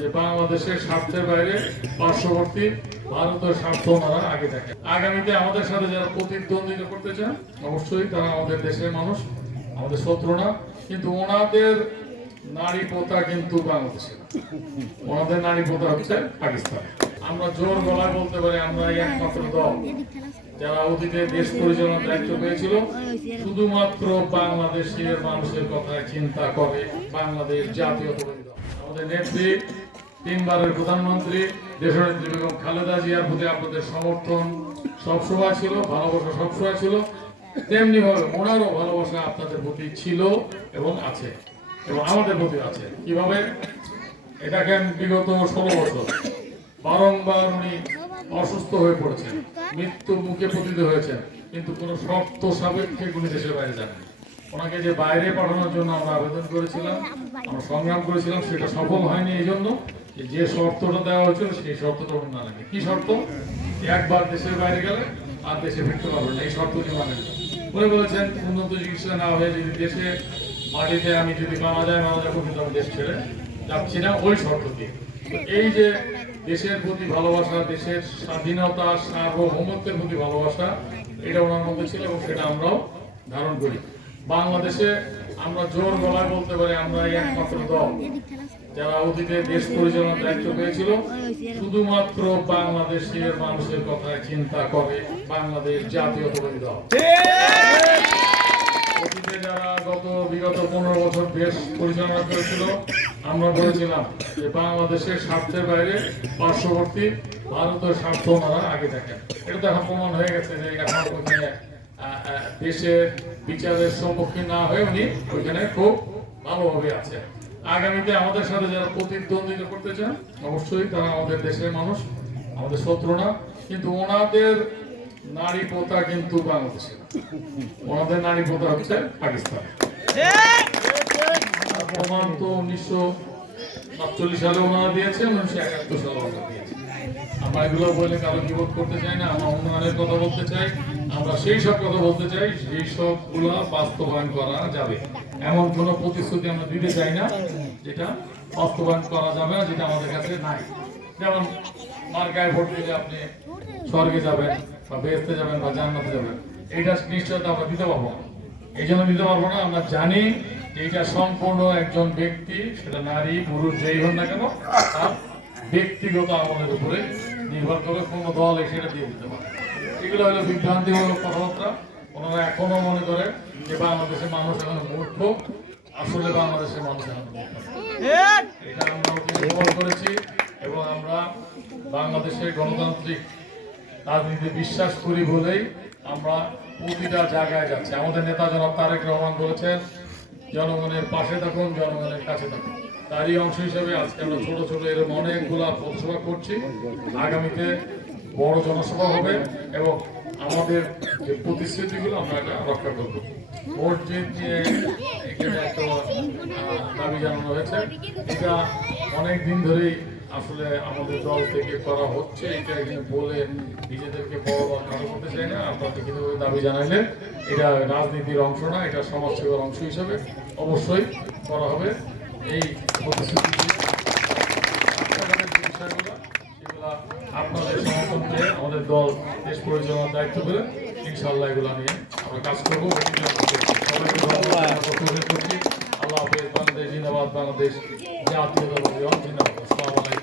যে বাংলাদেশের স্বার্থের বাইরে পার্শ্ববর্তী ভারতের স্বার্থ ওনারা আগে দেখেন। আগামীতে আমাদের সাথে যারা প্রতিদ্বন্দ্বিতা করতে চান, অবশ্যই তারা আমাদের দেশের মানুষ, আমাদের শত্রু না কিন্তু ওনাদের নারী পোতা কিন্তু বাংলাদেশে ওনাদের নারী পোতা হচ্ছে পাকিস্তান। আমরা জোর গলায় বলতে পারি, আমরা একমাত্র দল যারা অতীতে দেশ পরিচালনার দায়িত্ব পেয়েছিল। শুধুমাত্র বাংলাদেশের মানুষের কথায় চিন্তা করে বাংলাদেশ জাতীয় আমাদের নেত্রী তিনবারের প্রধানমন্ত্রী, দেশনেত্রী বেগম খালেদা জিয়ার প্রতি আপনাদের সমর্থন সবসময় ছিল, ভালোবাসা সবসময় ছিল। তেমনি ভাবে ওনারও ভালোবাসা আপনাদের প্রতি ছিল এবং আছে, এবং আমাদের প্রতি আছে। কীভাবে? এটা দেখেন, বিগত ষোলো বছর। বারংবার উনি অসুস্থ হয়ে পড়েছেন, মৃত্যুর মুখে পতিত হয়েছেন, কিন্তু কোনো শর্ত সাপেক্ষে উনি দেশের বাইরে যান ওনাকে যে বাইরে পাঠানোর জন্য আমরা আবেদন করেছিলাম, আমরা সংগ্রাম করেছিলাম, সেটা সফল হয়নি এই জন্য। যে শর্তটা দেওয়া হয়েছিল, সেই শর্তটা না রাখেন কি শর্ত? একবার দেশের বাইরে গেলে আর দেশে ফিরতে পারবেন না, এই শর্ত উনি মানেন। উনি বলেছেন, উন্নত চিকিৎসা না হয়ে যদি দেশে, মাটিতে আমি যদি মারা যায় মারা যাব কিন্তু আমি দেশ ছেড়ে যাচ্ছি না, ওই শর্ত দিয়ে। এই যে দেশের প্রতি ভালোবাসা, দেশের স্বাধীনতা, সার্বভৌমত্বের প্রতি ভালোবাসা, এটা ওনার মধ্যে ছিল এবং সেটা আমরাও ধারণ করি। বাংলাদেশে আমরা জোর গলায় বলতে পারি, আমরা একমাত্র দল যারা অতীতে দেশ পরিচালনার দায়িত্ব পেয়েছিল। শুধুমাত্র বাংলাদেশের মানুষের কথায় চিন্তা করে বাংলাদেশ জাতীয়তাবাদী দল। অতীতে যারা গত বিগত পনেরো বছর দেশ পরিচালনা করেছিল, আমরা বলেছিলাম যে বাংলাদেশের স্বার্থের বাইরে পার্শ্ববর্তী ভারতের স্বার্থ ওনারা আগে দেখেন। এটা তো এখন প্রমাণ হয়ে গেছে যে এখন দেশের বিচারের সম্মুখীন না হয়ে উনি ওইখানে খুব ভালোভাবে আছে আগামীতে আমাদের সাথে যারা প্রতিদ্বন্দ্বিতা করতে চান, অবশ্যই তারা আমাদের দেশের মানুষ, আমাদের শত্রু না, কিন্তু ওনাদের নারী পোতা কিন্তু বাংলাদেশে ওনাদের নারী পোতা হচ্ছে পাকিস্তান। প্রমাণ তো উনিশশো সাতচল্লিশ সালে ওনারা দিয়েছে উনিশশো একাত্তর সালে ওনারা দিয়েছে আমরা এগুলো বলে কারও বিরোধ করতে চাই না, আমরা উন্নয়নের কথা বলতে চাই। আমরা সেই সব কথা বলতে চাই, সেই সবগুলো বাস্তবায়ন করা যাবে। এমন কোনো প্রতিশ্রুতি আমরা দিতে চাই না, যেটা বাস্তবায়ন করা যাবে না, যেটা আমাদের কাছে নাই। যেমন মার্কায় ভোট দিলে আপনি স্বর্গে যাবেন, বা বেহেস্তে যাবেন, বা জান্নাতে যাবেন, এইটা নিশ্চয়তা আমরা দিতে পারব না। এই জন্য দিতে পারব না, আমরা জানি এটা সম্পূর্ণ একজন ব্যক্তি, সেটা নারী, পুরুষ, যেই হন না কেন, তার ব্যক্তিগত আমলের উপরে নির্ভর করে কোনো দল এসে এটা দিয়ে দিতে পারে। এগুলো হলো বিভ্রান্তিমূলক কথাবার্তা। ওনারা এখনও মনে করে যে বাংলাদেশের মানুষ এখন মূর্খ। আসলে বাংলাদেশের মানুষ এখন এটা আমরা প্রমাণ করেছি এবং আমরা বাংলাদেশের গণতান্ত্রিক রাজনীতি বিশ্বাস করি বলেই আমরা প্রতিটা জায়গায় যাচ্ছি। আমাদের নেতা জনাব তারেক রহমান বলেছেন জনগণের পাশে থাকুন জনগণের কাছে থাকুন। তারই অংশ হিসেবে আজকে আমরা ছোট ছোট এরকম অনেকগুলা পথসভা করছি। আগামীতে বড় জনসভা হবে এবং আমাদের যে প্রতিশ্রুতিগুলো আমরা এটা রক্ষা করব। ভোট নিয়ে এখানে একটা দাবি জানানো হয়েছে, এটা অনেক দিন ধরেই আসলে আমাদের দল থেকে করা হচ্ছে। এটা এখানে বলে নিজেদেরকে বড় বা কারও করতে চাই না, আপনারা লিখিতভাবে দাবি জানাইলে এটা রাজনীতির অংশ না, এটা সমাজসেবার অংশ হিসেবে অবশ্যই করা হবে। এই প্রতিশ্রুতি দিয়ে রাস্তাঘাটের যে বিষয়গুলো সেগুলো আপনাদের সমর্থন পেয়ে আমাদের দল দেশ পরিচালনার দায়িত্ব পেলেন ইনশাল্লাহ এগুলো নিয়ে আমরা কাজ করব। সবাইকে ধন্যবাদ। আল্লাহ হাফেজ, বাংলাদেশ জিন্দাবাদ, বাংলাদেশ জাতীয় দল জিন্দাবাদ।